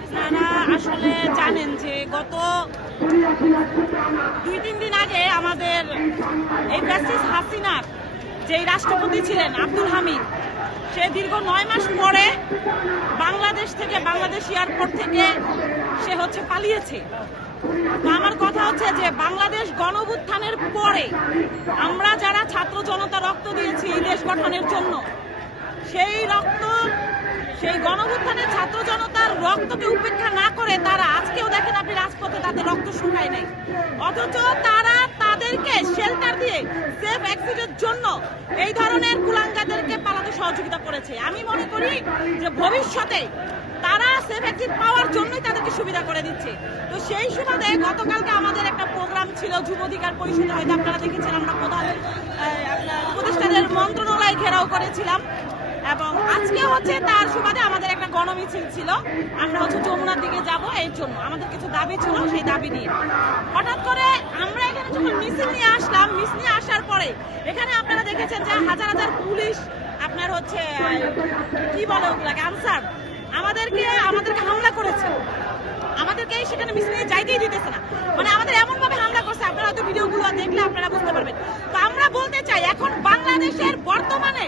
আপনারা আসলে জানেন যে গত 2-3 দিন আগে আমাদের এই ফ্যাসিস্ট হাসিনার যেই রাষ্ট্রপতি ছিলেন আব্দুল হামিদ, সে দীর্ঘ 9 মাস পরে বাংলাদেশ এয়ারপোর্ট থেকে সে পালিয়েছে। তো আমার কথা হচ্ছে যে বাংলাদেশ গণঅভ্যুত্থানের পরে আমরা যারা ছাত্র জনতা রক্ত দিয়েছি এই দেশ গঠনের জন্য, সেই গণঅভ্যুত্থানের ছাত্র জনতার রক্তকে উপেক্ষা না করে তারা আজকেও দেখেন আপনি রাজপথে তাদের রক্ত শুকায় নাই, অথচ তারা তাদেরকে শেল্টার দিয়ে সেফ এক্সিটের জন্য এই ধরনের কুলাঙ্গাদেরকে পালাতে সহযোগিতা করেছে। আমি মনে করি যে ভবিষ্যতে তারা সেফ এক্সিট পাওয়ার জন্যই তাদেরকে সুবিধা করে দিচ্ছে। তো সেই সুবাদে গতকালকে আমাদের একটা প্রোগ্রাম ছিল যুব অধিকার পরিষদে, হয়তো আপনারা দেখেছেন, আমরা প্রধান উপদেষ্টাদের মন্ত্রণালয় ঘেরাও করেছিলাম এবং আজকে তার সুবাদে আমাদের একটা গণমিছিল ছিল। আমরা যমুনার দিকে যাব, এই জন্য আমাদের কিছু দাবি ছিল, সেই দাবি নিয়ে হঠাৎ করে আমরা এখানে যখন মিছিল নিয়ে আসলাম, মিছিল নিয়ে আসার পরে এখানে আপনারা দেখেছেন যে হাজার হাজার পুলিশ আপনার কি বলে ওগুলাকে আনসার আমাদেরকে হামলা করেছে, আমাদেরকে সেখানে মিছিল নিয়ে যাইতেই দিতেছে না। মানে আমাদের এমন ভাবে হামলা করছে, আপনারা হয়তো ভিডিওগুলো দেখলে আপনারা বুঝতে পারবেন। তো আমরা বলতে চাই, এখন বাংলাদেশের বর্তমানে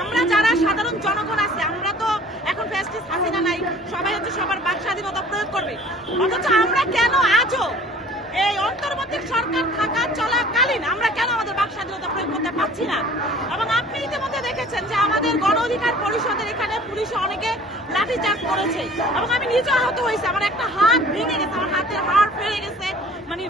আমরা যারা সাধারণ জনগণ আছে, আমরা তো এখন ফ্যাসিস্ট হাসিনা নাই, সবাই সবার বাক স্বাধীনতা প্রয়োগ করবে, অথচ আমরা কেন আজও এই অন্তর্বর্তী সরকার থাকা চলাকালীন আমরা কেন আমাদের বাক স্বাধীনতা প্রয়োগ করতে পারছি না? এবং আপনি ইতিমধ্যে দেখেছেন যে আমাদের গণ অধিকার পরিষদের এখানে পুলিশে অনেকে লাঠিচার্জ করেছে এবং আমি নিজে আহত হয়েছি। আমার একটা হাত ভেঙে গেছে, আমার হাতের হাড় ফেটে গেছে, মানে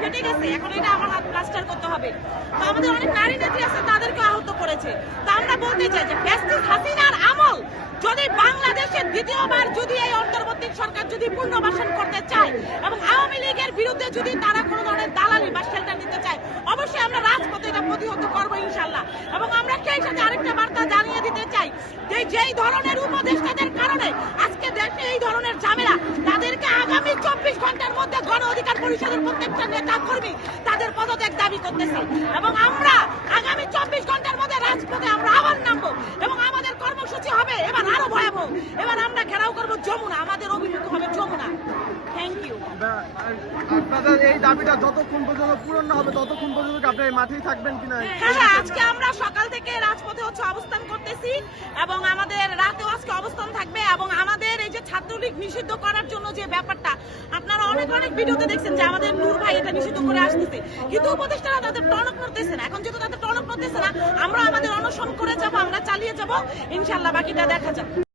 ফেটে গেছে, এখন এটা আমার হাত প্লাস্টার করতে হবে। তো আমাদের অনেক নারী নেত্রী আছে, তাদেরকে আহত করেছে। তো আমরা বলতে চাই যে ফ্যাসিস্ট হাসিনার আমল যদি বাংলাদেশের দ্বিতীয়বার যদি এই অন্তর্বর্তী সরকার যদি পুনর্বাসন করতে চায় এবং আওয়ামী লীগের বিরুদ্ধে যদি তারা কোনো ধরনের দালালি বা শেল্টার নিতে চায়, অবশ্যই আমরা রাজপথে এটা প্রতিহত করবো ইনশাল্লাহ। এবং আমরা সেই সাথে আরেকটা বার্তা জানিয়ে দিতে চাই যে যেই ধরনের উপদেষ্টাদের কারণে আজকে দেশে এই ধরনের ঝামেলা, তাদেরকে আগামী 24 ঘন্টার মধ্যে গণ অধিকার পরিষদের প্রত্যেকটা নেতা কর্মী তাদের পদত্যাগ দাবি করতেছে এবং আমরা আগামী 24 ঘন্টার মধ্যে রাজপথে আমরা আবার নামবো এবং আমাদের কর্মসূচি হবে এবার আরো ভয়াবহ। এবার আমরা ঘেরাও করবো যমুনা, আমাদের অভিমুখ হবে যমুনা। Thank you. আপনাদের এই দাবিটা যতক্ষণ পর্যন্ত পূরণ না হবে ততক্ষণ পর্যন্ত আপনার মাঠেই থাকবেন কিনা? হ্যাঁ, আজকে আমরা সকাল থেকে রাজপথে অবস্থান করতেছি এবং আমাদের রাতেও আজকে অবস্থান থাকবে। এবং আমাদের এই যে ছাত্রলীগ নিষিদ্ধ করার জন্য যে ব্যাপারটা আপনারা অনেক ভিডিওতে দেখছেন যে আমাদের নূর ভাই এটা নিষিদ্ধ করে আসতেছে, কিন্তু উপদেষ্টারা তাদের টনক নড়তেছে না। এখন যেহেতু তাদের টনক নড়তেছে না, আমরা আমাদের অনশন করে যাব, আমরা চালিয়ে যাব, ইনশাল্লাহ বাকিটা দেখা যাবে।